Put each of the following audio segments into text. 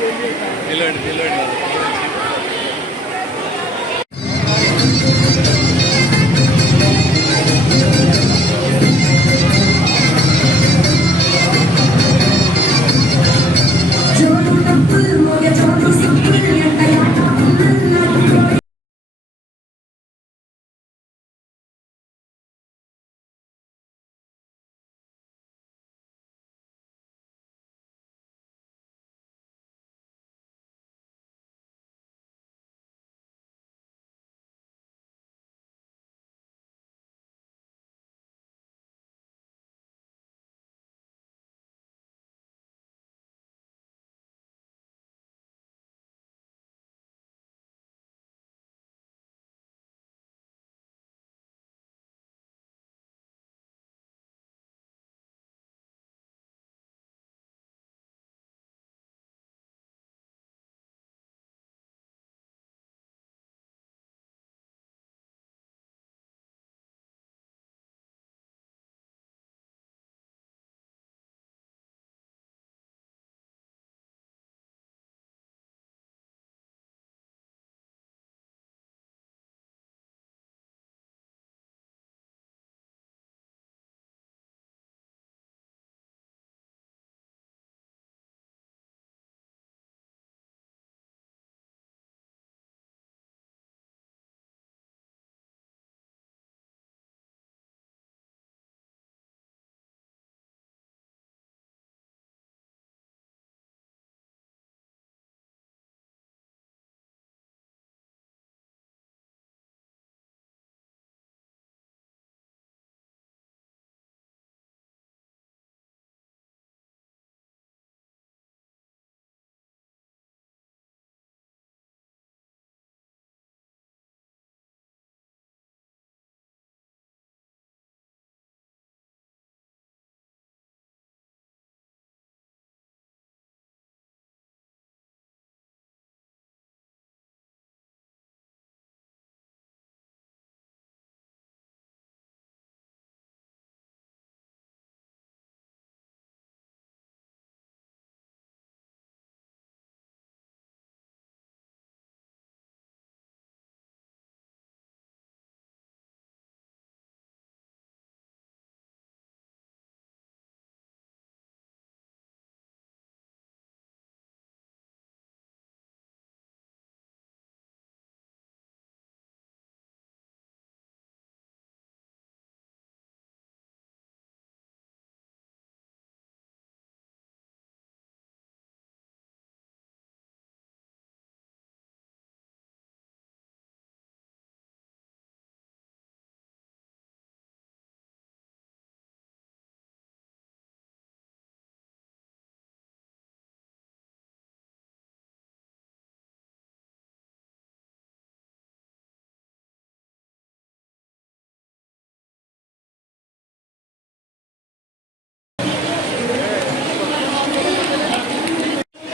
నిలబడి నిలబడి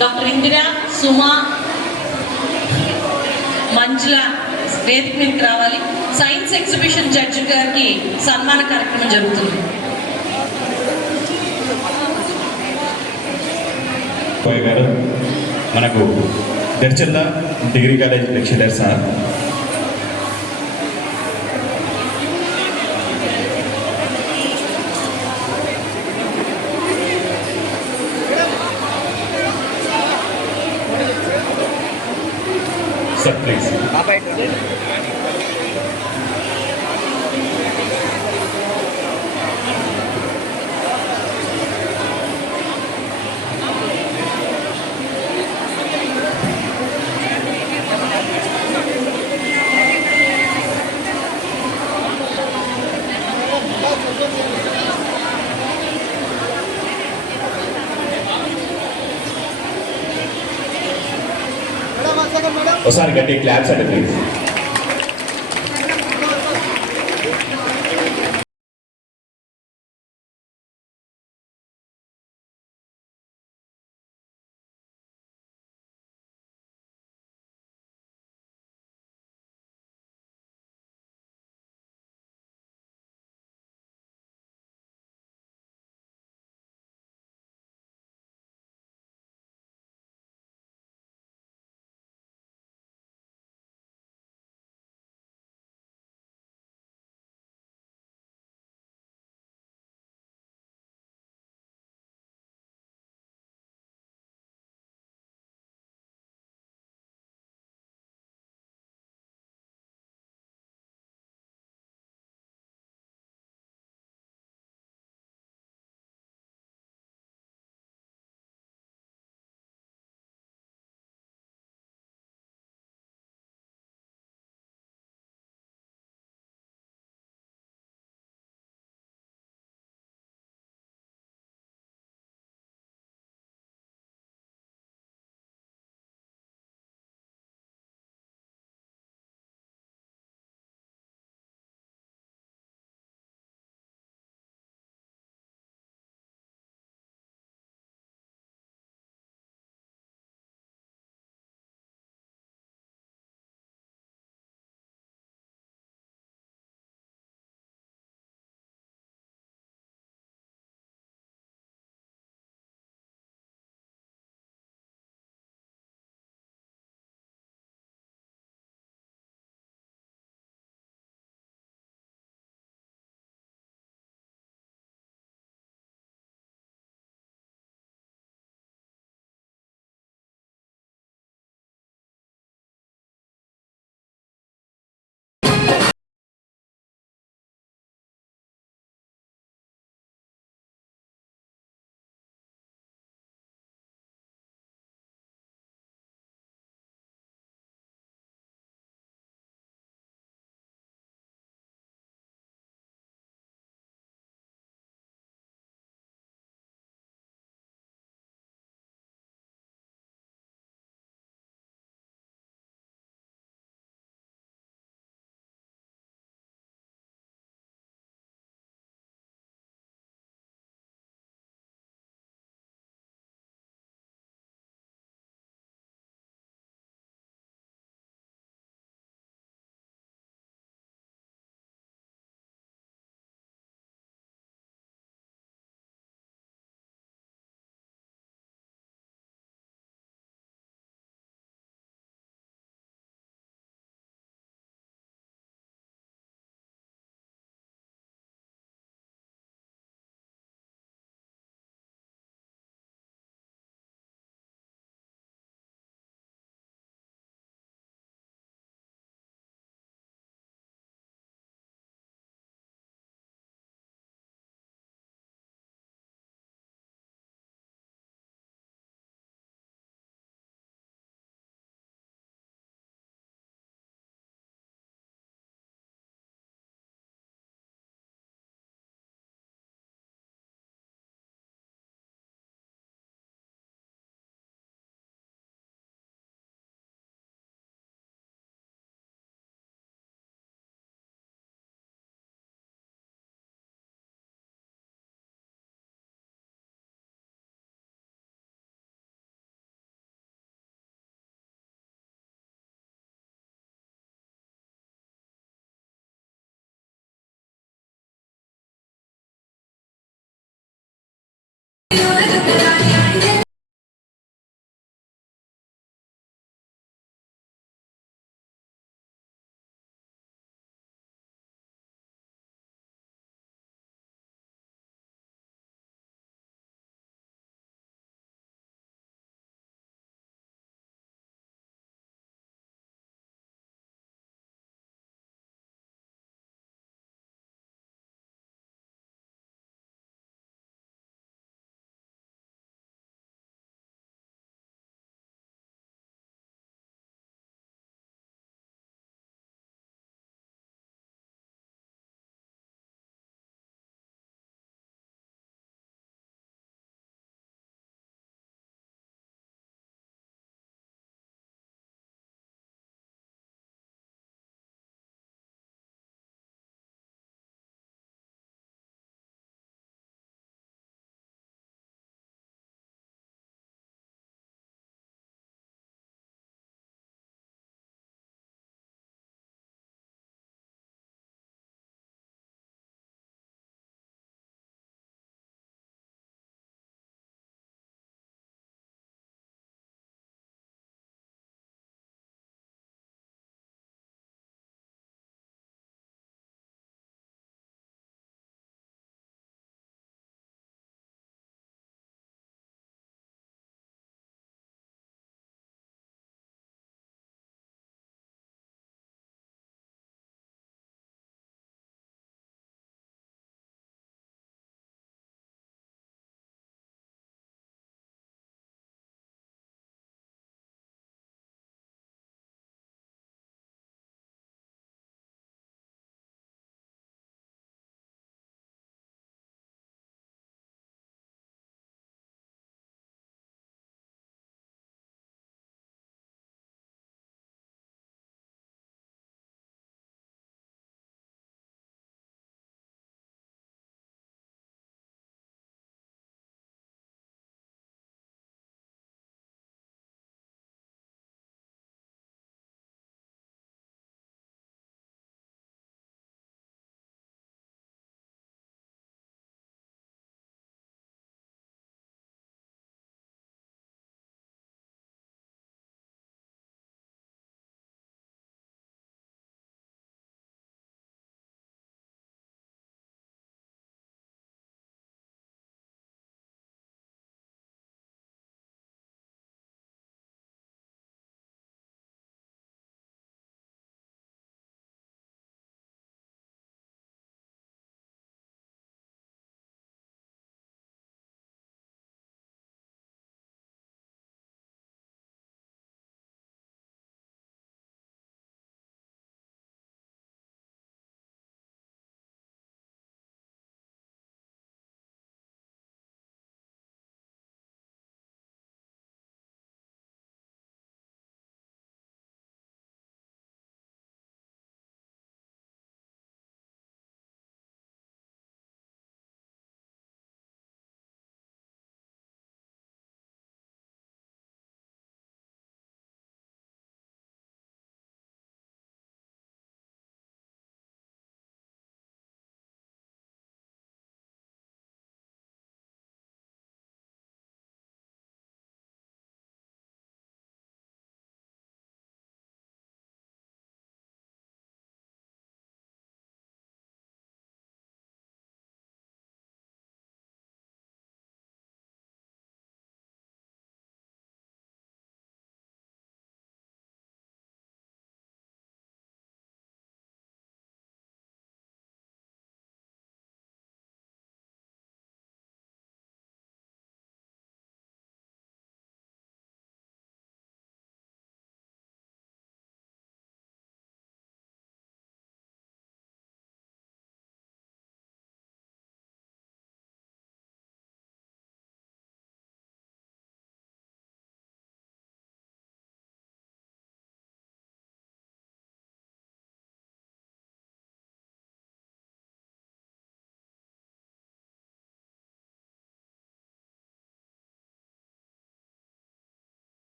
డాక్టర్ ఇందిరా, సుమా, మంజుల వేదిక మీదకి రావాలి. సైన్స్ ఎగ్జిబిషన్ జడ్జి గారికి సన్మాన కార్యక్రమం జరుగుతుంది. గారు మనకు దర్చల్ల degree college lecturer sir sir please ఒకసారి గట్టి క్లాప్స్ అంటే please.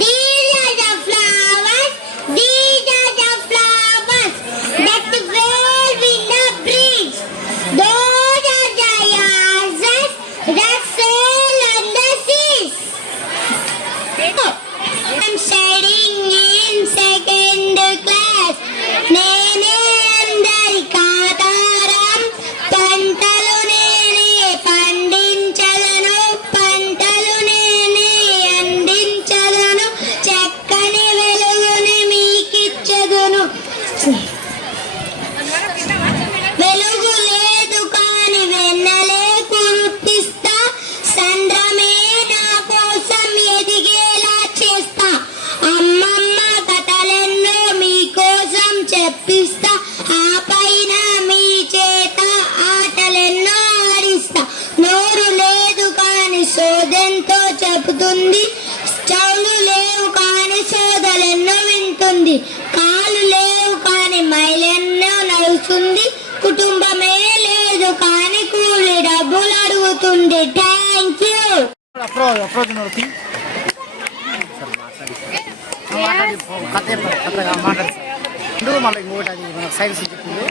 These are the flowers. These are the flowers that wave in the breeze. Those are the yazes that sail on the seas. I'm studying in second class. నేనే అందరికి ఆధారం. పంటలు నేనే పండించలను. పంటలు నేనే అందించలను. చక్కని వెలుగుని మీకిచ్చదును. వెలుగు లేదు కాని వెన్నెలే కురిపిస్తా. సంద్రమే నా కోసం ఎదిగేలా చేస్తా. అమ్మమ్మ కథలెన్నో మీకోసం చెప్పిస్తా. ఆ పైన మీ చేత ఆటలెన్నో ఆడిస్తా. నోరు లేదు కాని సోదెంతో చెబుతుంది. చెవులు లేవు కాని సోదలెన్నో వింటుంది. కాలు లేవు కాని మైలెన్నో నడుస్తుంది. కుటుంబమే లేదు కాని కూలి డబ్బులు అడుగుతుంది. Thank you. అప్రోచ్ నోకి కథ మాట్లాడు మళ్ళీ ఇంకోటి అది మన సైన్స్ చెప్పింది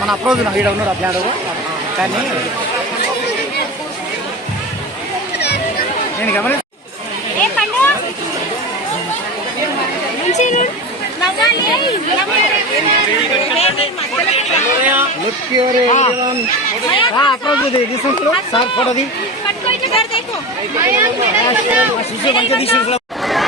మన అప్రోచ్ ఈడ ఉన్నాడు అట్లాడు కానీ నేను గమని sir photo the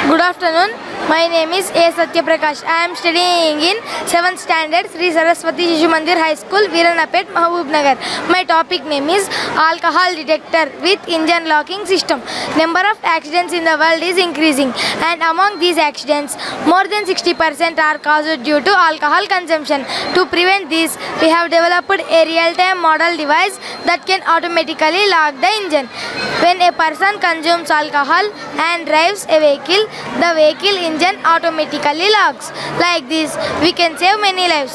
Good afternoon. My name is A. Satyaprakash. I am studying in 7th standard Sri Saraswati Shishu Mandir High School, Viranapet, Mahabub Nagar. My topic name is alcohol detector with engine locking system. Number of accidents in the world is increasing, and among these accidents, more than 60% are caused due to alcohol consumption. To prevent this, we have developed a real-time model device that can automatically lock the engine. When a person consumes alcohol and drives a vehicle, the vehicle engine automatically locks. Like this, we can save many lives.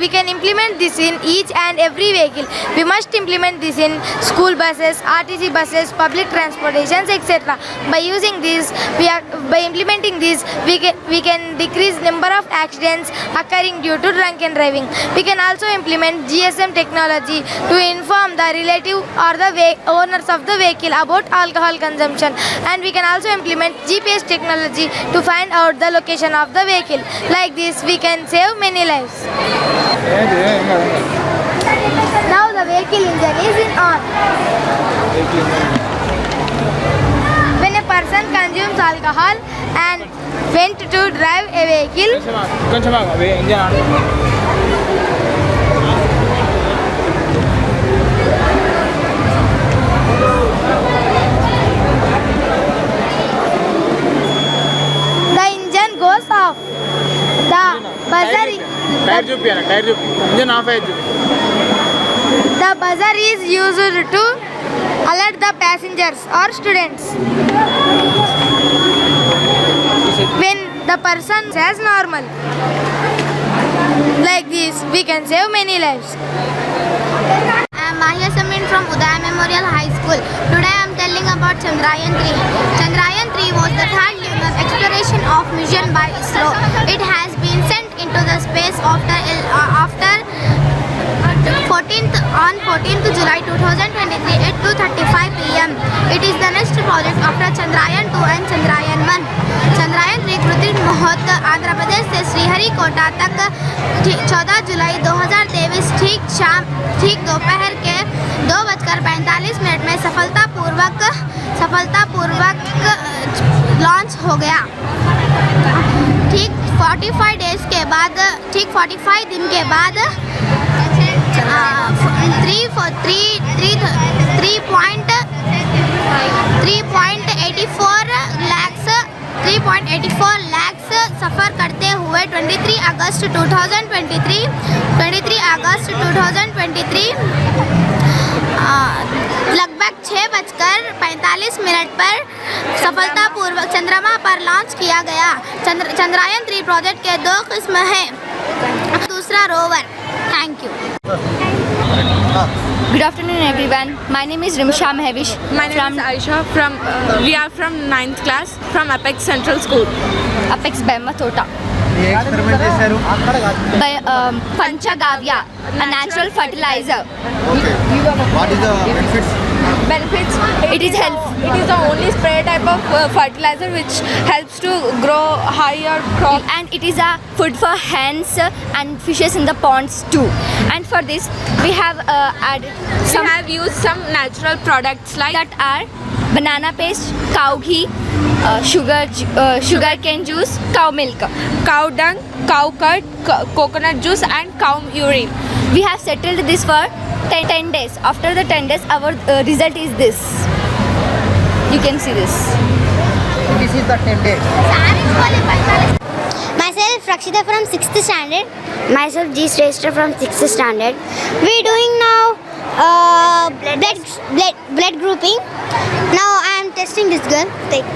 We can implement this in each and every vehicle. We must implement this in school buses, RTC buses, public transportations, etc. By using this, by implementing this, we can decrease number of accidents occurring due to drunken driving. We can also implement GSM technology to inform the relative or the owners of the vehicle about alcohol consumption, and we can also implement GPS technology to find out the location of the vehicle. Like this, we can save many lives. Now the vehicle engine is in on. When a person consumes alcohol and went to drive a vehicle, the engine goes off. The buzzer The buzzer is used to alert the passengers or students. When the person says normal. Like this, we can save many lives. I am Mahia Samin from Udaya Memorial High School. Today I am telling about Chandrayaan 3. Chandrayaan 3 was the third lunar exploration of mission by ISRO. It has been sent into the space after 14th July 2023 at 2:35 p.m. It is the next project after Chandrayaan 2 and Chandrayaan 1. Chandrayaan 3 कृत्रिम मुहूर्त आंध्र प्रदेश से श्रीहरिकोटा तक 14 जुलाई 2023 ठीक दोपहर के 2:45 में सफलतापूर्वक launch हो गया। ठीक 45 दिन के बाद 3.84 लाख सफ़र करते हुए 23 अगस्त 2023 लगभग 6:45 पर सफलतापूर्वक चंद्रमा पर लॉन्च किया गया। चंद्रयान 3 प्रोजेक्ट के 2 किस्म हैं। दूसरा rover. Thank you. Good afternoon, everyone. My name is Rimsha Mahevish. My name is Aisha. We are from 9th class from Apex Central School. Apex Bemma Tota. A experiment చేశారు? By Panchagavya, a natural fertilizer. Okay what is the benefits? Benefits. It is health. It is the only spray type of fertilizer which helps to grow higher crop. And it is a food for hens and fishes in the ponds too. And for this, we have added We some have used some natural products like that are banana paste, cow ghee, sugar cane juice, cow milk. cow dung, cow curd, coconut juice and cow urine. We have settled this for 10 days. After the 10 days, our result is this. You can see this. This is the 10 days. Myself Rakshita from 6th standard. Myself G Shrestha from 6th standard. We doing now blood grouping. Now I am testing this girl. Take.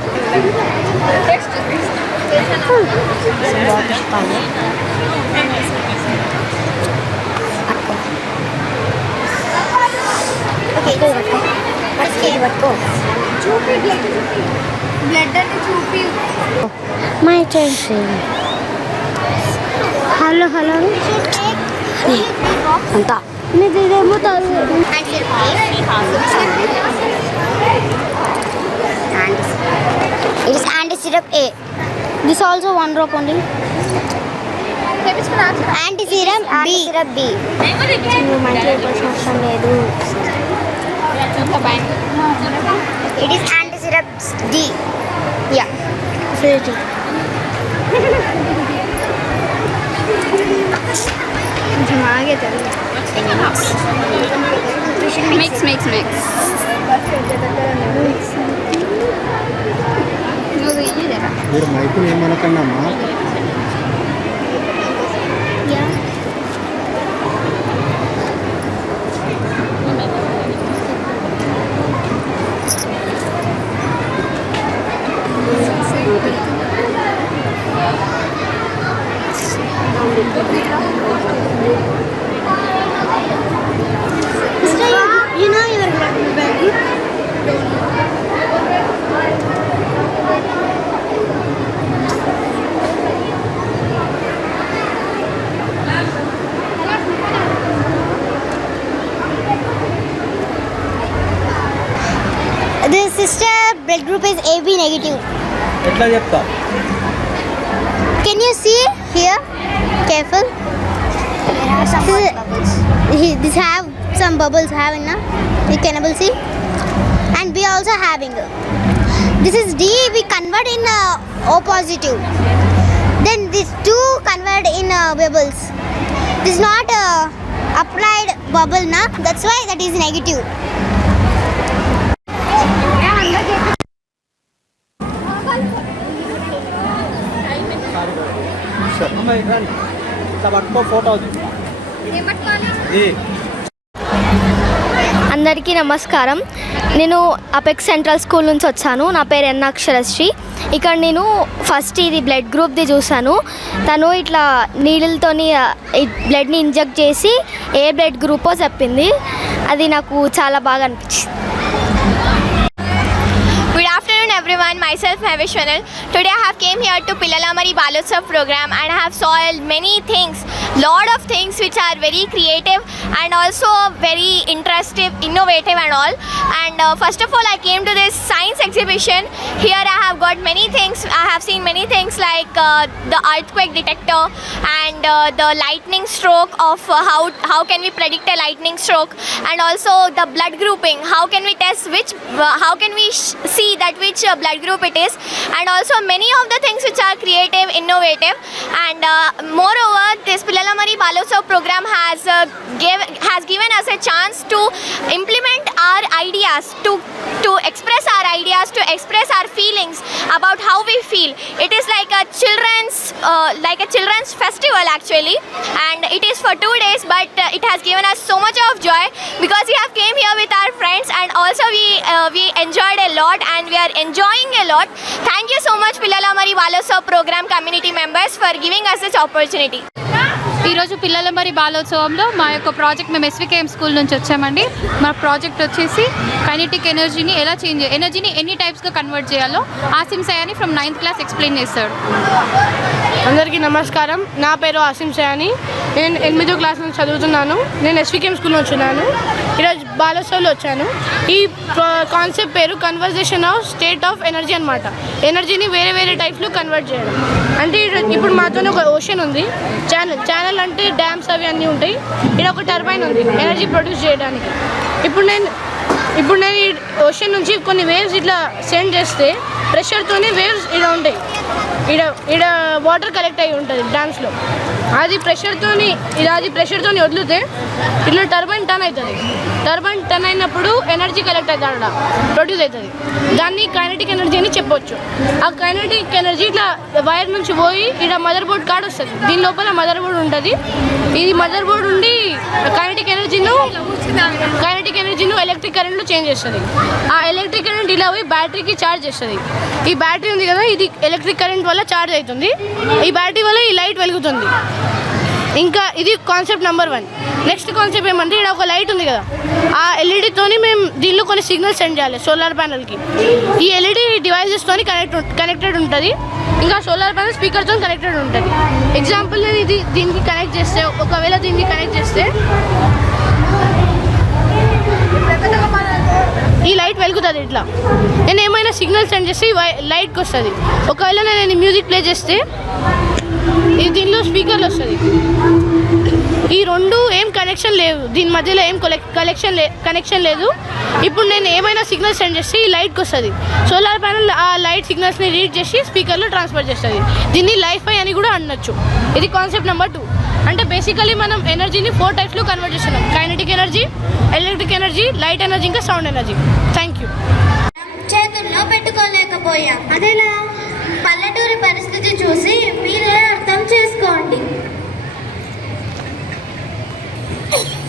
Okay, go. What's go? Blood and chupi. My turn. Hello. Anta. Nidiremo taru. It is anti-syrup A. This also 1 drop only. Anti-syrup B. It is anti-syrup D. Yeah. Mix. మీరు మైకులు ఏమనకండి అమ్మా. You know your blood. The sister blood group is AB negative. ఎట్లా చెప్తా? Can you see here? Careful. This have some bubbles having na. You can able see. And B also having. This is D. We convert in O positive. Then these two convert in bubbles. This is not applied bubble na. That's why that is negative. అమ్మ ఇట్లా ఇట్లా పట్టుకో photo అందరికీ నమస్కారం. నేను apex central school నుంచి వచ్చాను. నా పేరు ఎన్ అక్షరశ్రీ. ఇక్కడ నేను ఫస్ట్ ఇది బ్లడ్ గ్రూప్ది చూసాను. తను ఇట్లా నీళ్ళతోని బ్లడ్ని ఇంజెక్ట్ చేసి ఏ బ్లడ్ గ్రూపో చెప్పింది. అది నాకు చాలా బాగా అనిపించింది. Good afternoon everyone, myself Mahevish Vanil. Today I have came here to Pillalamari Balotsav program and I have saw many things, lot of things which are very creative and also very interesting, innovative and all. And first of all I came to this science exhibition. Here I have got many things, I have seen many things like the earthquake detector and the lightning stroke of how can we predict a lightning stroke, and also the blood grouping, how can we test which, how can we see that which blood group it is, and also many of the things which are creative, innovative. And moreover this Pillalamari Balotsav program has given us a chance to implement our ideas, to express our ideas, to express our feelings about how we feel. It is like a children's festival actually, and it is for 2 days, but it has given us so much of joy because we have came here with our friends and also we enjoyed a lot and we are enjoying a lot. Thank you so much Pillalamari Balotsav program community members for giving us this opportunity. ఈరోజు పిల్లల మరి బాలోత్సవంలో మా యొక్క project మేము ఎస్వికేఎం school నుంచి వచ్చామండి. మా project వచ్చేసి కైనెటిక్ ఎనర్జీని ఎలా ఎనర్జీని ఎన్ని టైప్స్గా కన్వర్ట్ చేయాలో Asim Sayani from 9th class explain చేస్తాడు. అందరికీ నమస్కారం. నా పేరు ఆసిమ్ సయాని. నేను 8వ క్లాస్ నుంచి చదువుతున్నాను. నేను ఎస్వికేఎం స్కూల్ నుంచి ఉన్నాను. ఈరోజు బాలోత్సవంలో వచ్చాను. ఈ కాన్సెప్ట్ పేరు conversation of state of energy అనమాట. ఎనర్జీని వేరే వేరే టైప్స్లో కన్వర్ట్ చేయడం. అంటే ఇప్పుడు మాతో ఒక ఓషన్ ఉంది. ఛానల్ అంటే డ్యామ్స్ అవి అన్నీ ఉంటాయి. ఇక్కడ ఒక టర్బైన్ ఉంది ఎనర్జీ ప్రొడ్యూస్ చేయడానికి. ఇప్పుడు నేను ఈ ఓషన్ నుంచి కొన్ని వేవ్స్ ఇట్లా సెండ్ చేస్తే ప్రెషర్తోనే వేవ్స్ ఇలా ఉంటాయి. ఇక్కడ వాటర్ కలెక్ట్ అయ్యి ఉంటుంది డ్యామ్స్లో. అది ప్రెషర్తోని వదిలితే ఇట్లా టర్బైన్ టర్న్ అవుతుంది. టర్బైన్ టర్న్ అయినప్పుడు ఎనర్జీ కలెక్ట్ అవుతుంది, అక్కడ ప్రొడ్యూస్ అవుతుంది. దాన్ని కైనెటిక్ ఎనర్జీ అని చెప్పొచ్చు. ఆ కైనెటిక్ ఎనర్జీ ఇట్లా వైర్ నుంచి పోయి ఇక్కడ మదర్ బోర్డ్ కార్డ్ వస్తుంది. దీని లోపల మదర్ బోర్డ్ ఉంటుంది. ఇది మదర్ బోర్డ్ ఉండి కైనెటిక్ ఎనర్జీను ఎలక్ట్రిక్ కరెంట్లో చేంజ్ చేస్తుంది. ఆ ఎలక్ట్రిక్ కరెంట్ ఇలా పోయి బ్యాటరీకి ఛార్జ్ చేస్తుంది. ఈ బ్యాటరీ ఉంది కదా, ఇది ఎలక్ట్రిక్ కరెంట్ వల్ల ఛార్జ్ అవుతుంది. ఈ బ్యాటరీ వల్ల ఈ లైట్ వెలుగుతుంది. ఇంకా ఇది కాన్సెప్ట్ నెంబర్ 1. నెక్స్ట్ కాన్సెప్ట్ ఏమంటే ఇక్కడ ఒక లైట్ ఉంది కదా, ఆ ఎల్ఈడితోని మేము దీనిలో కొన్ని సిగ్నల్స్ సెండ్ చేయాలి సోలార్ ప్యానల్కి. ఈ ఎల్ఈడి డివైజెస్తోని కనెక్టెడ్ ఉంటుంది. ఇంకా సోలార్ ప్యానల్ స్పీకర్తో కనెక్టెడ్ ఉంటుంది. ఎగ్జాంపుల్ నేను దీనికి కనెక్ట్ చేస్తే, ఒకవేళ దీనికి కనెక్ట్ చేస్తే ఈ లైట్ వెలుగుతుంది. ఇట్లా నేను ఏమైనా సిగ్నల్ సెండ్ చేస్తే లైట్కి వస్తుంది. ఒకవేళ నేను మ్యూజిక్ ప్లే చేస్తే ఇది దీనిలో స్పీకర్లు వస్తుంది. ఈ రెండు ఏం కనెక్షన్ లేవు, దీని మధ్యలో ఏం కనెక్షన్ లేదు. ఇప్పుడు నేను ఏమైనా సిగ్నల్ సెండ్ చేస్తే ఈ లైట్కి వస్తుంది. సోలార్ ప్యానల్ ఆ లైట్ సిగ్నల్స్ని రీడ్ చేసి స్పీకర్లో ట్రాన్స్ఫర్ చేస్తుంది. దీన్ని లైఫై అని కూడా అనొచ్చు. ఇది కాన్సెప్ట్ నెంబర్ 2. అంటే బేసికలీ మనం ఎనర్జీని 4 టైప్స్లో కన్వర్ట్ చేస్తున్నాం: kinetic energy, electric energy, light energy, ఇంకా సౌండ్ ఎనర్జీ. Thank you. చేతుల్లో పెట్టుకోలేకపోయాం. అదేలా? పల్లెటూరి పరిస్థితి చూసి మీరే అర్థం చేసుకోండి.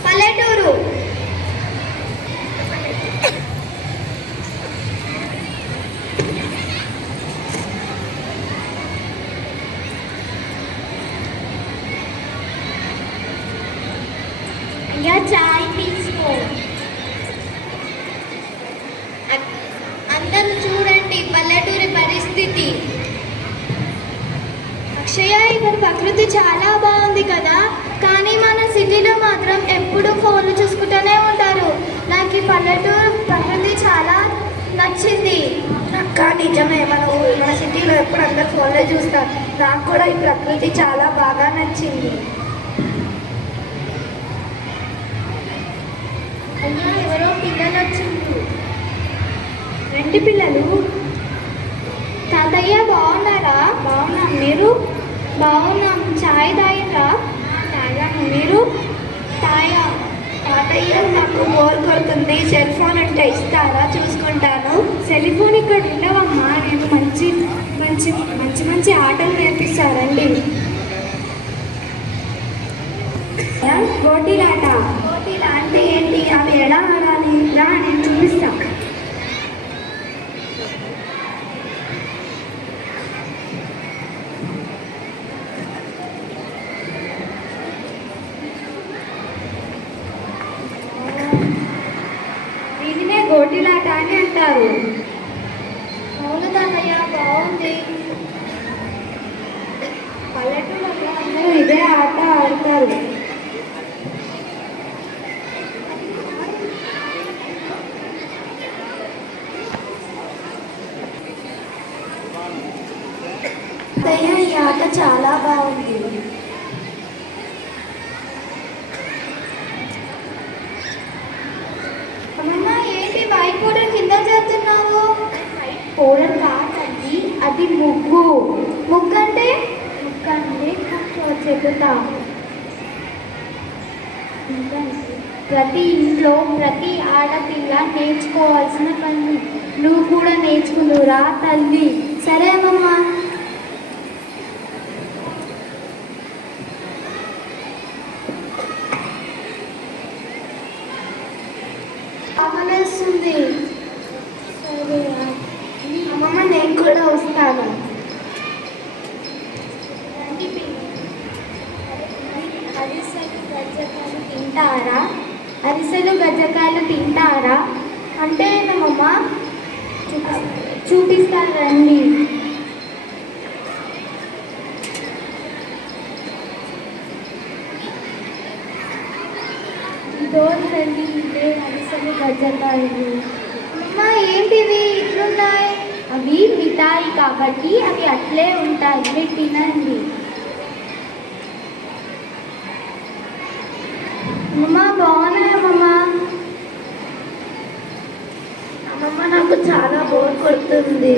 పల్లెటూరు చాయ్ తీసుకో. అందరూ చూడండి పల్లెటూరి పరిస్థితి. అక్షయ, ఇక్కడ ప్రకృతి చాలా బాగుంది కదా, కానీ మన సిటీలో మాత్రం ఎప్పుడు ఫోన్లు చూసుకుంటూనే ఉంటారు. నాకు ఈ పల్లెటూరు ప్రకృతి చాలా నచ్చింది. అక్క నిజమే, మన సిటీలో ఎప్పుడు అందరు ఫోన్లే చూస్తారు. నాకు కూడా ఈ ప్రకృతి చాలా బాగా నచ్చింది. అయ్యా, ఎవరో పిల్లలు వచ్చిండ్రు. రండి పిల్లలు. తాతయ్య బాగున్నారా? బాగున్నాం. మీరు? బాగున్నాం. చాయ్ తాగిరా? తాగాను. మీరు? తాతయ్య, నాకు బోర్ కొడుతుంది. సెల్ ఫోన్ అంటే ఇస్తారా? చూసుకుంటాను. సెల్ ఫోన్ ఇక్కడ ఉండవమ్మా. నేను మంచి మంచి మంచి మంచి ఆటలు నేర్పిస్తారండి. గోటీలాట. గోటీలా అంటే ఏంటి? అవి ఎలా ఆడాలి? రా, నేను చూపిస్తాను. దీనినే గోటీలాట అని అంటారు. అవును తాతయ్య, బాగుంది. పల్లెటూరులో అందరూ ఇదే ఆట ఆడతారు. ఈ ఆట చాలా బాగుంది. అమ్మమ్మ, ఏంటి వైట్ పౌడర్ కింద చేస్తున్నావు? వైట్ పౌడర్ కాదండి, అది ముగ్గు. ముగ్గు అంటే చెబుతా. ప్రతి ఇంట్లో ప్రతి ఆడపిల్ల నేర్చుకోవాల్సిన పని. నువ్వు కూడా నేర్చుకున్నావురా తల్లి. సరే అమ్మమ్మ. ఆకలేస్తుంది. సరే అమ్మమ్మ, నేను కూడా వస్తాను. అరిసెలు గజ్జకాయలు తింటారా అంటే నమ్మమ్మ చూపిస్తారండి. రోజులండి ఇదే అరిసెలు గజ్జకాయలు. అమ్మ ఏంటివి ఇట్లున్నాయి? అవి మిఠాయి కాబట్టి అవి అట్లే ఉంటాయి, మీరు తినండి. అమ్మ బాగున్నాయమ్మమ్మ. అమ్మమ్మ నాకు చాలా బోర్ కొడుతుంది,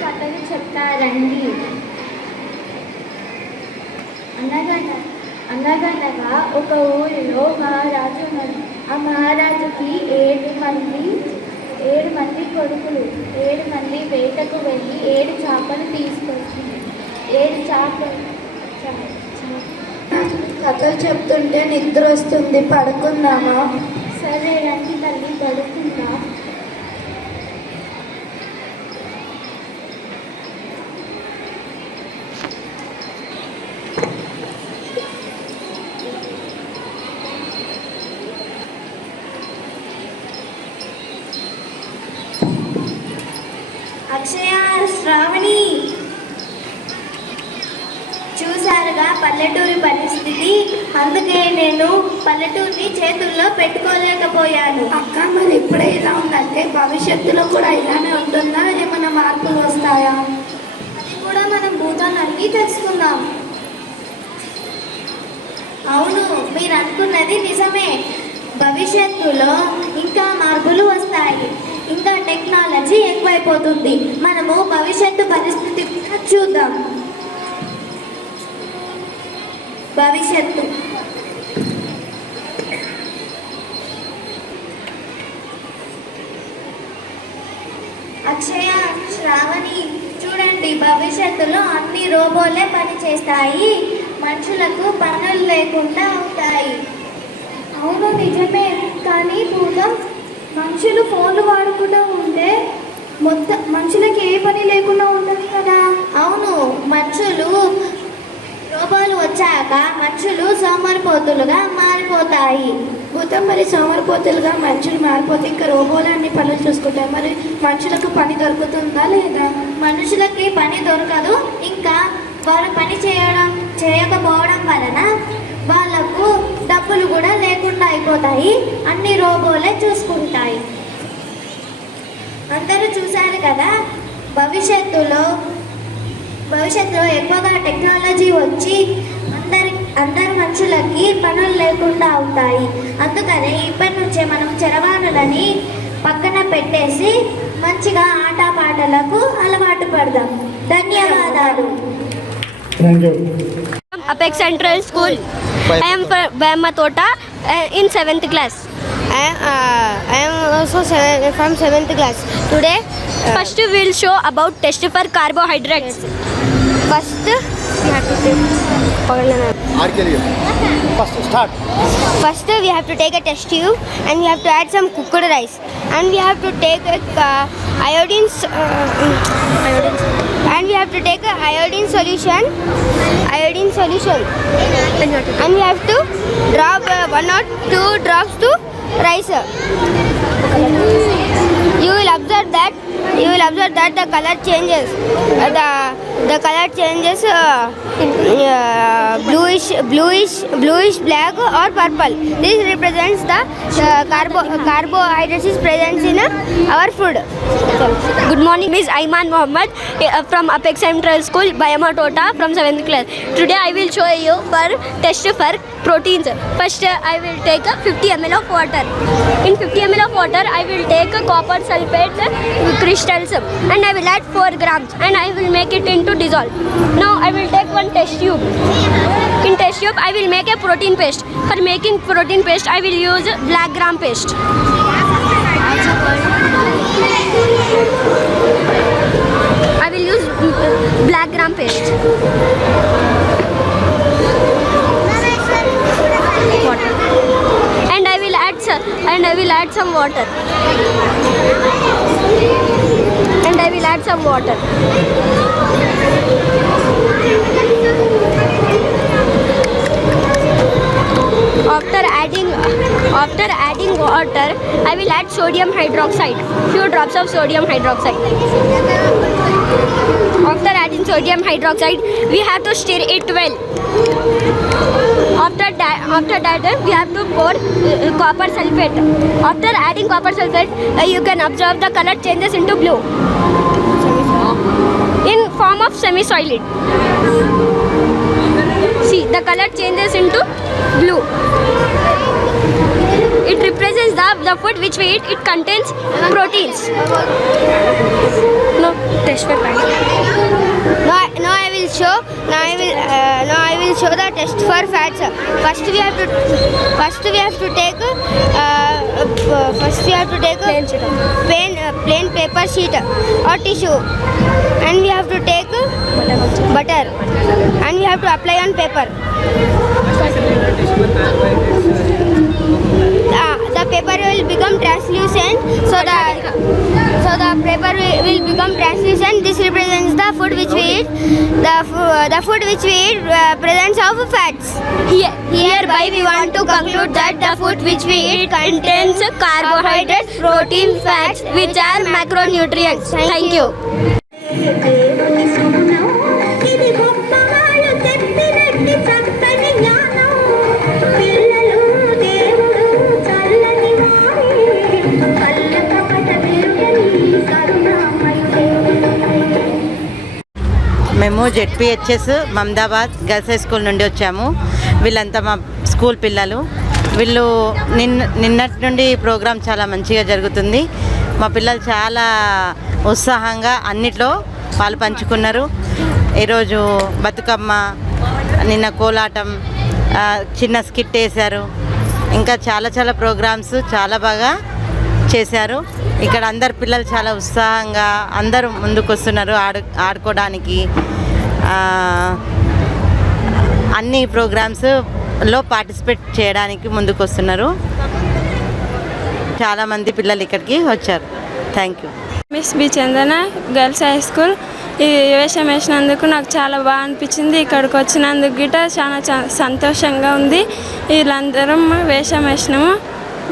కథలు చెప్తారండి. అనగనగా ఒక ఊరిలో మహారాజు ఉన్నాడు. ఆ మహారాజుకి 7 మంది కొడుకులు. 7 మంది వేటకు వెళ్ళి 7 చేపలు తీసుకొచ్చింది. 7 చేపలు కథలు చెప్తుంటే నిద్ర వస్తుంది, పడుకుందామా? సరే రండి తల్లి, పడుకుందాం. అక్షయ, శ్రావణి, చూసారుగా పల్లెటూరి పరిస్థితి. అందుకే నేను పల్లెటూరిని చేతుల్లో పెట్టుకోలేకపోయాను. అక్క, మరి ఇప్పుడే ఇలా ఉందంటే భవిష్యత్తులో కూడా ఇలానే ఉంటుందా? ఏమైనా మార్పులు వస్తాయా? అది కూడా మనం భూతాన్ని తెలుసుకుందాం. అవును, మీరు అనుకున్నది నిజమే. భవిష్యత్తులో ఇంకా మార్పులు వస్తాయి, ఇంకా టెక్నాలజీ ఎక్కువైపోతుంది. మనము భవిష్యత్తు పరిస్థితి చూద్దాం. భవిష్యత్తు అక్షయ, శ్రావణి, చూడండి, భవిష్యత్తులో అన్ని రోబోలే పని చేస్తాయి, మనుషులకు పనులు లేకుండా అవుతాయి. అవును నిజమే, కానీ భూతం మనుషులు ఫోన్లు వాడుకుంటూ ఉంటే మొత్తం మనుషులకి ఏ పని లేకుండా ఉంటుంది కదా. అవును, రోబోలు వచ్చాక మనుషులు సోమరిపోతులుగా మారిపోతాయి. భూతం, మరి సోమరిపోతులుగా మనుషులు మారిపోతే ఇంకా రోబోలు అన్ని పనులు చూసుకుంటాయి, మరి మనుషులకు పని దొరుకుతుందా లేదా? మనుషులకి పని దొరకదు. ఇంకా వారు పని చేయకపోవడం వలన వాళ్ళకు డబ్బులు కూడా లేకుండా అయిపోతాయి. అన్ని రోబోలే చూసుకుంటాయి. అందరూ చూశారు కదా, భవిష్యత్తులో ఎక్కువగా టెక్నాలజీ వచ్చి అందరి మనుషులకి పనులు లేకుండా అవుతాయి. అందుకనే ఇప్పటి నుంచే మనం చరవాణులని పక్కన పెట్టేసి మంచిగా ఆటపాటలకు అలవాటు పడదాం. ధన్యవాదాలు. Apex Central School. I am Bhayama Tota in 7th class. I am also from 7th class. Today, First we will show about test for carbohydrates. first we have to take. First start. First we have to take a test tube and we have to add some cooked rice and we have to take iodine and we have to take a iodine solution and we have to drop 1 or 2 drops to rice. You will observe that the color changes. The color changes bluish, black or purple. This represents the carbohydrates is present in our food. Good morning, Miss Aiman Mohammed from Apex Central School, Bhayama Tota from 7th class. Today I will show you for test for proteins. First I will take 50 ml of water. In 50 ml of water I will take copper sulfate crystals and I will add 4 grams and I will make it into dissolve. Now I will take one test tube. In test tube I will make a protein paste. For making protein paste I will use black gram paste. I will use black gram paste. Water. And I will add some water. And I will add some water. After adding after adding water, I will add sodium hydroxide, few drops of sodium hydroxide. After adding sodium hydroxide, we have to stir it well. After that we have to pour copper sulfate. After adding copper sulfate, you can observe the color changes into blue in form of semi-solid. See, the color changes into blue. It represents the food which we eat. It contains proteins. No, test for fat. Now I will show. Now I will show the test for fats. First we have to take plain paper sheet or tissue, and we have to take butter, and we have to apply on paper. The paper will become translucent, so the paper will become translucent. This represents the food which we eat. The food which we eat presents of fats. Hereby we want to conclude that the food which we eat contains carbohydrates, protein, fats, which are macronutrients. Thank you. మేము ZPHS Mahmudabad girls high school నుండి వచ్చాము. వీళ్ళంతా మా school పిల్లలు. వీళ్ళు నిన్నటి నుండి programme చాలా మంచిగా జరుగుతుంది. మా పిల్లలు చాలా ఉత్సాహంగా అన్నిట్లో పాలు పంచుకున్నారు. ఈరోజు బతుకమ్మ, నిన్న కోలాటం, చిన్న స్కిట్ వేశారు. ఇంకా చాలా ప్రోగ్రామ్స్ చాలా బాగా చేశారు. ఇక్కడ అందరు పిల్లలు చాలా ఉత్సాహంగా అందరూ ముందుకు వస్తున్నారు ఆడుకోవడానికి. అన్ని ప్రోగ్రామ్స్లో పార్టిసిపేట్ చేయడానికి ముందుకు వస్తున్నారు. చాలామంది పిల్లలు ఇక్కడికి వచ్చారు. Thank you. Miss B Chandana, girls high school. ఈ వేషం వేసినందుకు నాకు చాలా బాగా అనిపించింది. ఇక్కడికి వచ్చినందుకు గిట చాలా సంతోషంగా ఉంది. వీళ్ళందరం వేషం వేసినాము,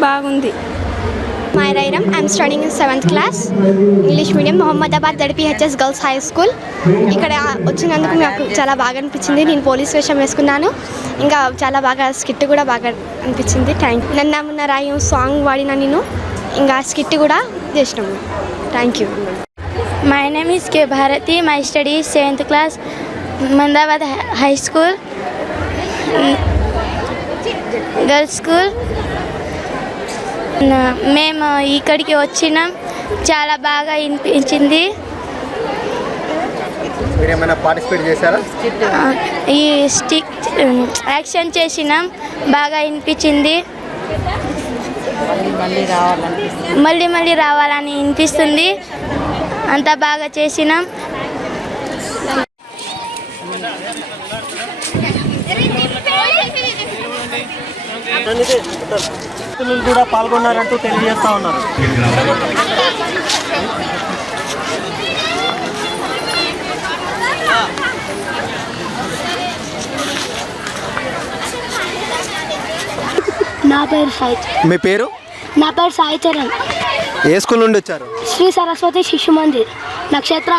బాగుంది. My Rairam, I am studying in 7th class, English medium, Mohammadabad ZPHS Girls High School. ఇక్కడ వచ్చినందుకు నాకు చాలా బాగా అనిపించింది. నేను పోలీస్ వేషం వేసుకున్నాను. ఇంకా చాలా బాగా స్కిట్ కూడా బాగా అనిపించింది. Thank you. నన్నమున్న రాయం సాంగ్ వాడిన నేను ఇంకా స్కిట్ కూడా చేసినాము. Thank you. My name is K. Bharati. My study is 7th class, Mohammadabad High School, Girls School. మేము ఇక్కడికి వచ్చినాం, చాలా బాగా అనిపించింది. పార్టిసిపేట్ చేశారా? ఈ స్టిక్ యాక్షన్ చేసినాం, బాగా అనిపించింది. మళ్ళీ రావాలని అనిపిస్తుంది. అంత బాగా చేసినాం. పిల్లలు కూడా పాల్గొన్నారంటూ తెలియజేస్తా ఉన్నారు. నా పేరు సాయి. మీ పేరు? నా పేరు సాయి చరణ్. ఏ స్కూల్ నుండి వచ్చారు? శ్రీ సరస్వతి శిశు మందిర్, నక్షత్ర.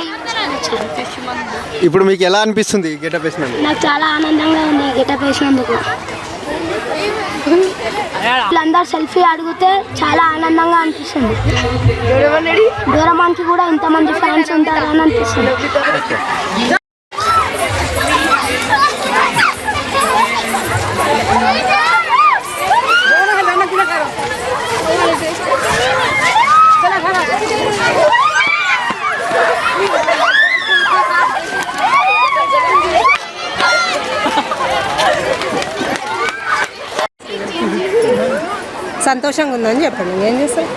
ఇప్పుడు మీకు ఎలా అనిపిస్తుంది గెటప్ వేసినందుకు? నాకు చాలా ఆనందంగా ఉంది గెటప్ వేసినందుకు. వీళ్ళందరూ సెల్ఫీ అడిగితే చాలా ఆనందంగా అనిపిస్తుంది. డోరేమాన్కి కూడా ఇంతమంది ఫ్యాన్స్ ఉంటారు అని అనిపిస్తుంది. సంతోషంగా ఉందని చెప్పండి. ఏం చేస్తారు?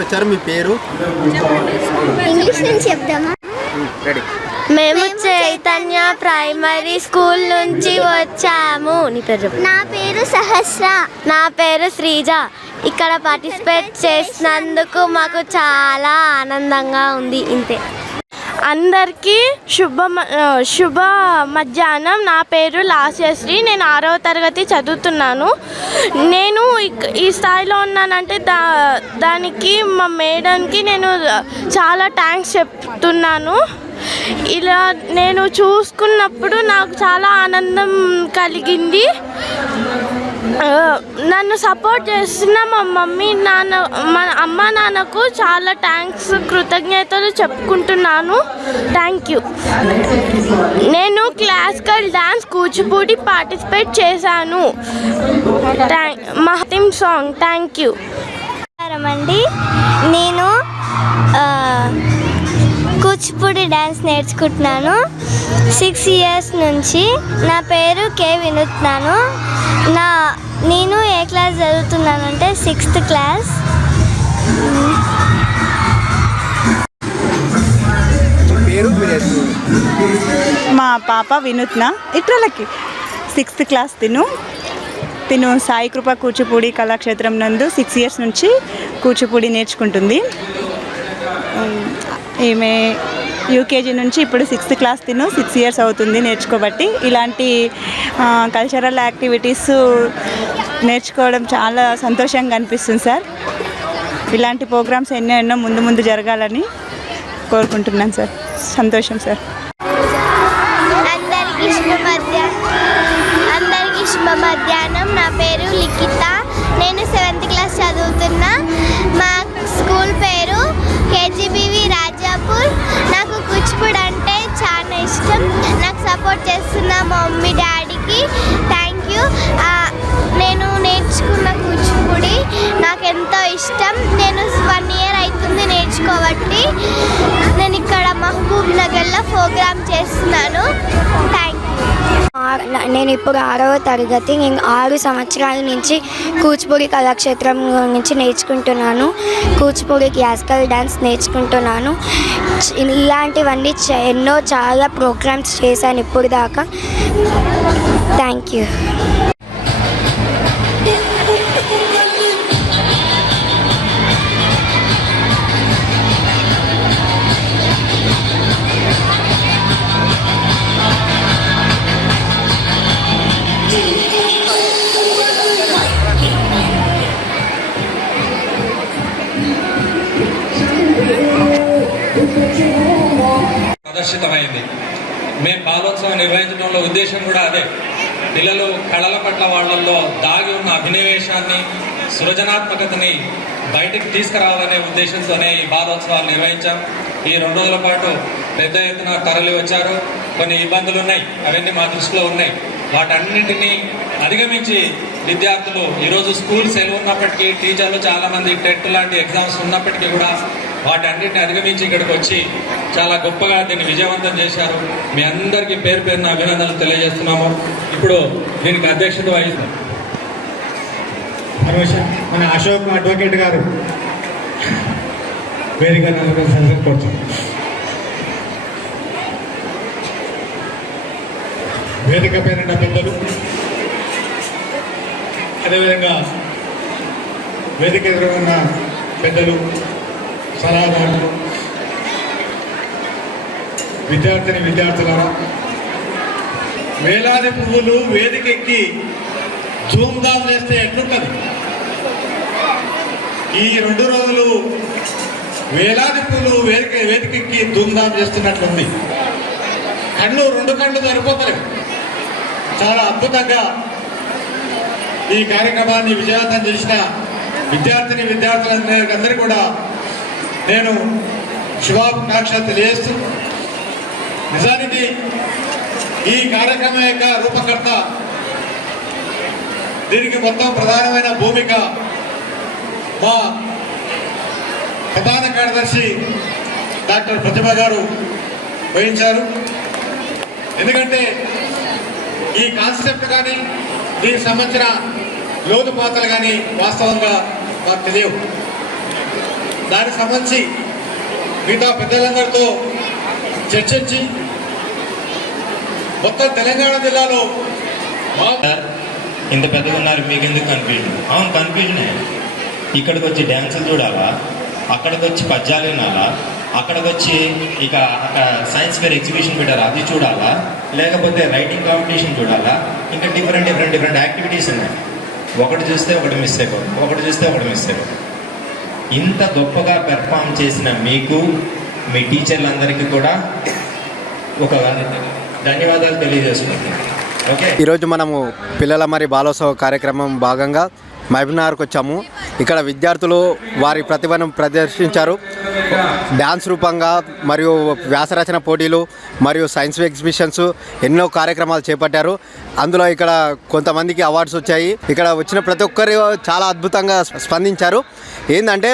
వచ్చారు. మీ పేరు? ఇంగ్లీష్ నుంచి చెప్దామా? మేము చైతన్య ప్రైమరీ స్కూల్ నుంచి వచ్చాము. నీ పేరు? నా పేరు సహస్ర. నా పేరు శ్రీజ. ఇక్కడ పార్టిసిపేట్ చేసినందుకు మాకు చాలా ఆనందంగా ఉంది. ఇంతే. అందరికీ శుభ మధ్యాహ్నం. నా పేరు లాస్యశ్రీ. నేను 6వ తరగతి చదువుతున్నాను. నేను ఈ స్థాయిలో ఉన్నానంటే దానికి మా మేడంకి నేను చాలా థ్యాంక్స్ చెప్తున్నాను. ఇలా నేను చూసుకున్నప్పుడు నాకు చాలా ఆనందం కలిగింది. నన్ను సపోర్ట్ చేస్తున్న మా మమ్మీ నాన్న, మా అమ్మ నాన్నకు చాలా థ్యాంక్స్, కృతజ్ఞతలు చెప్పుకుంటున్నాను. Thank you. నేను క్లాసికల్ డాన్స్ కూచిపూడి పార్టిసిపేట్ చేశాను. మా థీమ్ సాంగ్. Thank you. అండి, నేను కూచిపూడి డ్యాన్స్ నేర్చుకుంటున్నాను 6 ఇయర్స్ నుంచి. నా పేరు కే వినూత్నాను. నేను ఏ క్లాస్ చదువుతున్నానంటే 6th క్లాస్. మా పాప వినూత్న ఇట్రలకి 6th క్లాస్. తిను సాయి కృప కూచిపూడి కళాక్షేత్రం నందు 6 ఇయర్స్ నుంచి కూచిపూడి నేర్చుకుంటుంది. ఈమె యూకేజీ నుంచి ఇప్పుడు 6th క్లాస్. 6 ఇయర్స్ అవుతుంది నేర్చుకోబట్టి. ఇలాంటి కల్చరల్ యాక్టివిటీస్ నేర్చుకోవడం చాలా సంతోషంగా అనిపిస్తుంది సార్. ఇలాంటి ప్రోగ్రామ్స్ ఎన్నో ముందు జరగాలని కోరుకుంటున్నాను సార్. సంతోషం సార్. అందరికీ శుభ మధ్యాహ్నం. నా పేరు లిఖిత. నేను 7th క్లాస్ చదువుతున్నా. మా స్కూల్ పేరు కేజీబీవి రాజాపూర్. నాకు కూచిపూడి అంటే చాలా ఇష్టం. నాకు సపోర్ట్ చేస్తున్న మా మమ్మీ డాడీకి థ్యాంక్ యూ. నేను నేర్చుకున్న కూచిపూడి నాకు ఎంతో ఇష్టం. నేను 1 ఇయర్ అవుతుంది నేర్చుకోబట్టి. నేను ఇక్కడ మహబూబ్ నగర్లో ప్రోగ్రామ్ చేస్తున్నాను. Thank you. నేను ఇప్పుడు 6వ తరగతి. నేను 6 సంవత్సరాల నుంచి కూచిపూడి కళాక్షేత్రం నుంచి నేర్చుకుంటున్నాను. కూచిపూడి క్లాసికల్ డ్యాన్స్ నేర్చుకుంటున్నాను. ఇలాంటివన్నీ చాలా ప్రోగ్రామ్స్ చేశాను ఇప్పుడు దాకా. Thank you. ప్రదర్శితమైంది. మేము బాలోత్సవం నిర్వహించడంలో ఉద్దేశం కూడా అదే. పిల్లలు కళల పట్ల వాళ్ళల్లో దాగి ఉన్న అభినవేశాన్ని, సృజనాత్మకతని బయటికి తీసుకురావాలనే ఉద్దేశంతోనే ఈ బాలోత్సవాలు నిర్వహించాం. ఈ 2 రోజుల పాటు పెద్ద ఎత్తున తరలి వచ్చారు. కొన్ని ఇబ్బందులు ఉన్నాయి, అవన్నీ మా దృష్టిలో ఉన్నాయి. వాటన్నింటినీ అధిగమించి విద్యార్థులు ఈరోజు స్కూల్ సెలవు ఉన్నప్పటికీ, టీచర్లు చాలామంది టెట్ లాంటి ఎగ్జామ్స్ ఉన్నప్పటికీ కూడా వాటన్నిటిని అధిగమించి ఇక్కడికి వచ్చి చాలా గొప్పగా దీన్ని విజయవంతం చేశారు. మీ అందరికీ పేరు పేరున అభినందనలు తెలియజేస్తున్నాము. ఇప్పుడు దీనికి అధ్యక్షత వహిస్తాం మన అశోక్ అడ్వకేట్ గారు వేదిక కోరుతాం. వేదిక పేరున్న పెద్దలు, అదేవిధంగా వేదిక ఎదురున్న పెద్దలు, సలహాదారులు, విద్యార్థులారా, వేలాది పువ్వులు వేదికెక్కి ధూమ్ధామ్ చేస్తే ఎట్లుంటుంది? ఈ 2 రోజులు వేలాది పువ్వులు వేదికెక్కి ధూమ్ధామ్ చేస్తున్నట్లుంది. 2 కళ్ళు సరిపోతలేవు. చాలా అద్భుతంగా ఈ కార్యక్రమాన్ని విజయవంతం చేసిన విద్యార్థులందరికీ కూడా నేను శుభాకాంక్షలు తెలియజేస్తూ, నిజానికి ఈ కార్యక్రమం యొక్క రూపకర్త, దీనికి మొత్తం ప్రధానమైన భూమిక మా ప్రధాన కార్యదర్శి డాక్టర్ ప్రతిభ గారు వహించారు. ఎందుకంటే ఈ కాన్సెప్ట్ కానీ దీనికి సంబంధించిన లోతుపాతలు కానీ వాస్తవంగా మాకు తెలియవు. దానికి సంబంధించి మిగతా పెద్దలందరితో చర్చించి మొత్తం తెలంగాణ జిల్లాలో ఇంత పెద్దగా ఉన్నారు, మీకు ఎందుకు కన్ఫ్యూజన్? అవును, కన్ఫ్యూజనే. ఇక్కడికి వచ్చి డ్యాన్సులు చూడాలా, అక్కడికి వచ్చి పద్యాలు వినాలా, అక్కడికి వచ్చి ఇక అక్కడ సైన్స్ ఫేర్ ఎగ్జిబిషన్ పెట్టారు, అది చూడాలా, లేకపోతే రైటింగ్ కాంపిటీషన్ చూడాలా, ఇంకా డిఫరెంట్ యాక్టివిటీస్ ఉన్నాయి. ఒకటి చూస్తే ఒకటి మిస్ అయిపోతుంది. ఇంత గొప్పగా పెర్ఫామ్ చేసిన మీకు, మీ టీచర్లందరికీ కూడా ఒక ధన్యవాదాలు తెలియజేస్తున్నాను. ఓకే, ఈరోజు మనము పిల్లల మరి బాలోత్సవ కార్యక్రమం భాగంగా మహబూబ్నగర్కి వచ్చాము. ఇక్కడ విద్యార్థులు వారి ప్రతిభను ప్రదర్శించారు. డ్యాన్స్ రూపంగా మరియు వ్యాసరచన పోటీలు మరియు సైన్స్ ఎగ్జిబిషన్స్ ఎన్నో కార్యక్రమాలు చేపట్టారు. అందులో ఇక్కడ కొంతమందికి అవార్డ్స్ వచ్చాయి. ఇక్కడ వచ్చిన ప్రతి ఒక్కరు చాలా అద్భుతంగా స్పందించారు. ఏంటంటే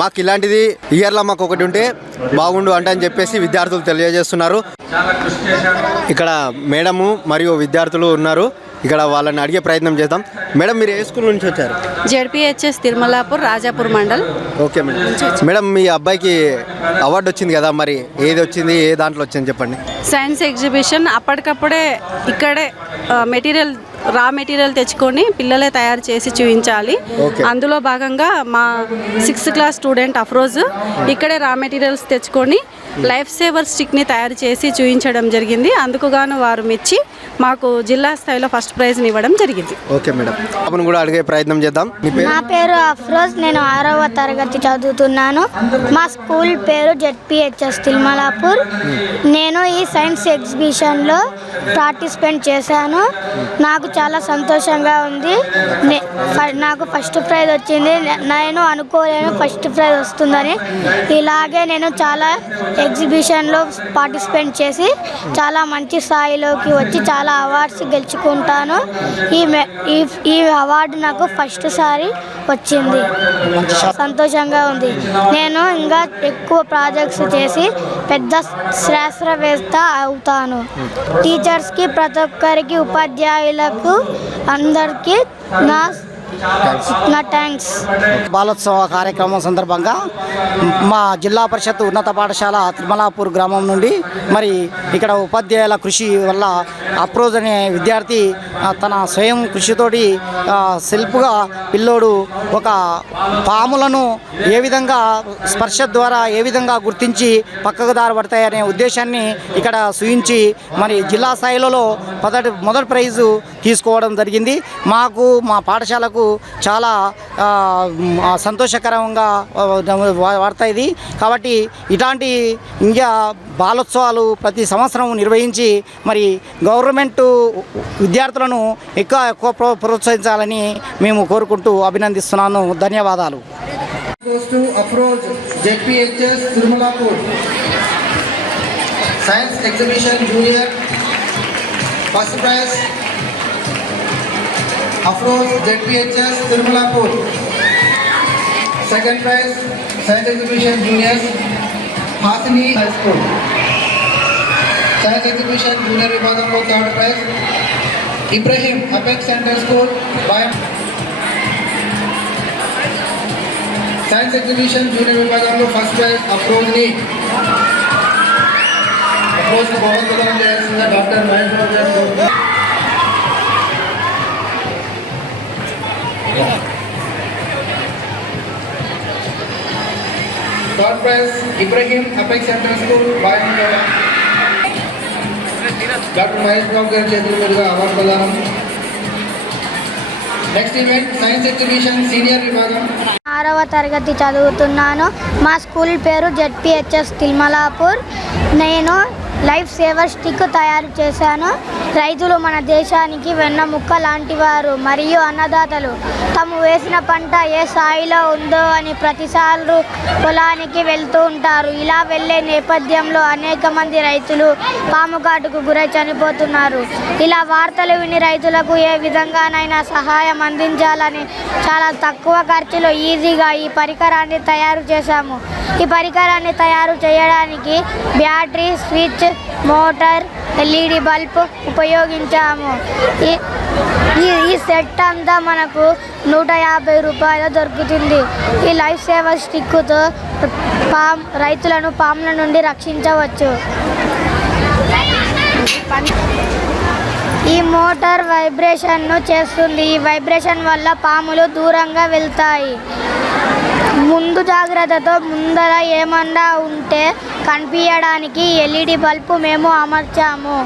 మాకు ఇలాంటిది ఇయర్లో మాకు ఒకటి ఉంటే బాగుండు అని చెప్పేసి విద్యార్థులు తెలియజేస్తున్నారు. ఇక్కడ మేడము మరియు విద్యార్థులు ఉన్నారు. ఇక్కడ వాళ్ళని అడిగే ప్రయత్నం చేద్దాం. మేడం, మీరు ఏ స్కూల్ నుంచి వచ్చారు? ZPHS Tirumalapur, Rajapur mandal. Okay madam. Madam, మీ అబ్బాయికి అవార్డు వచ్చింది కదా, మరి ఏది వచ్చింది, ఏ దాంట్లో వచ్చింది చెప్పండి. సైన్స్ ఎగ్జిబిషన్ అప్పటికప్పుడే ఇక్కడే రా మెటీరియల్ తెచ్చుకొని పిల్లలే తయారు చేసి చూపించాలి. అందులో భాగంగా మా 6th క్లాస్ స్టూడెంట్ అఫ్రోజ్ ఇక్కడే రా మెటీరియల్స్ తెచ్చుకొని లైఫ్ సేవర్ స్టిక్ని తయారు చేసి చూపించడం జరిగింది. అందుకు గాను వారు మెచ్చి మాకు జిల్లా స్థాయిలో ఫస్ట్ ప్రైజ్ని ఇవ్వడం జరిగింది. ఓకే మేడం, అప్పుడు కూడా అడిగే ప్రయత్నం చేద్దాం. నా పేరు అఫ్రోజ్, నేను 6వ తరగతి చదువుతున్నాను. మా స్కూల్ పేరు జెడ్పీహెచ్ఎస్ తిరుమలాపూర్. నేను ఈ సైన్స్ ఎగ్జిబిషన్లో పార్టిసిపేట్ చేశాను. నాకు చాలా సంతోషంగా ఉంది. నాకు ఫస్ట్ ప్రైజ్ వచ్చింది. నేను అనుకోలేను ఫస్ట్ ప్రైజ్ వస్తుందని. ఇలాగే నేను చాలా ఎగ్జిబిషన్లో పార్టిసిపేట్ చేసి చాలా మంచి స్థాయిలోకి వచ్చి చాలా అవార్డ్స్ గెలుచుకుంటాను. ఈ అవార్డు నాకు ఫస్ట్ సారి వచ్చింది. సంతోషంగా ఉంది. నేను ఇంకా ఎక్కువ ప్రాజెక్ట్స్ చేసి పెద్ద శాస్త్రవేత్త అవుతాను. టీచర్స్కి, ప్రతి ఒక్కరికి, ఉపాధ్యాయులకు అందరికీ నా థ్యాంక్స్. బాలోత్సవ కార్యక్రమం సందర్భంగా మా జిల్లా పరిషత్ ఉన్నత పాఠశాల తిరుమలాపూర్ గ్రామం నుండి మరి ఇక్కడ ఉపాధ్యాయుల కృషి వల్ల అప్రోజ్ అనే విద్యార్థి తన స్వయం కృషితోటి సెల్ఫ్గా పిల్లోడు ఒక పాములను ఏ విధంగా స్పర్శ ద్వారా ఏ విధంగా గుర్తించి పక్కకు దారి పడతాయనే ఉద్దేశాన్ని ఇక్కడ సూచించి మరి జిల్లా స్థాయిలో మొదటి ప్రైజు తీసుకోవడం జరిగింది. మాకు మా పాఠశాలకు చాలా సంతోషకరంగా వార్త ఇది. కాబట్టి ఇలాంటి ఇంకా బాలోత్సవాలు ప్రతి సంవత్సరం నిర్వహించి మరి గవర్నమెంట్ విద్యార్థులను ఎక్కువ ప్రోత్సహించాలని మేము కోరుకుంటూ అభినందిస్తున్నాను. ధన్యవాదాలు. Science exhibition junior first prize Afroz JPHS Tirmalapur. Second prize Science Exhibition Juniors Hasini High School. Science Exhibition Junior Vibhagamlo third prize Ibrahim Apex Central School by Science Exhibition Junior Vibhagamlo first prize Afroz ni Afroz ko bahut badam jayasindha Dr. Mahendra. Third prize Ibrahim Apex Central School by Dr. Mahesh Babu garu చేతుల మీదుగా award ప్రదానం. Next event science exhibition senior విభాగం. 6వ తరగతి చదువుతున్నాను. మా school పేరు ZPHS Tirumalapur. నేను లైఫ్ సేవర్ స్టిక్ తయారు చేశాను. రైతులు మన దేశానికి వెన్నముక్క లాంటి వారు మరియు అన్నదాతలు. తాము వేసిన పంట ఏ స్థాయిలో ఉందో అని ప్రతిసారి పొలానికి వెళ్తూ ఉంటారు. ఇలా వెళ్ళే నేపథ్యంలో అనేక మంది రైతులు పాము కాటుకు గురై చనిపోతున్నారు. ఇలా వార్తలు విని రైతులకు ఏ విధంగానైనా సహాయం అందించాలని చాలా తక్కువ ఖర్చులో ఈజీగా ఈ పరికరాన్ని తయారు చేశాము. ఈ పరికరాన్ని తయారు చేయడానికి battery, switch, motor, LED bulb ఉపయోగించాము. ఈ సెట్ అంతా మనకు 150 రూపాయలు దొరుకుతుంది. ఈ లైఫ్ సేవర్ స్టిక్తో రైతులను పాముల నుండి రక్షించవచ్చు. ఈ మోటార్ వైబ్రేషన్ను చేస్తుంది. ఈ వైబ్రేషన్ వల్ల పాములు దూరంగా వెళ్తాయి. ముందు ముందు జాగ్రత్తతో ముందర ఏమన్నా ఉంటే కనిపించడానికి LED బల్బు మేము అమర్చాము.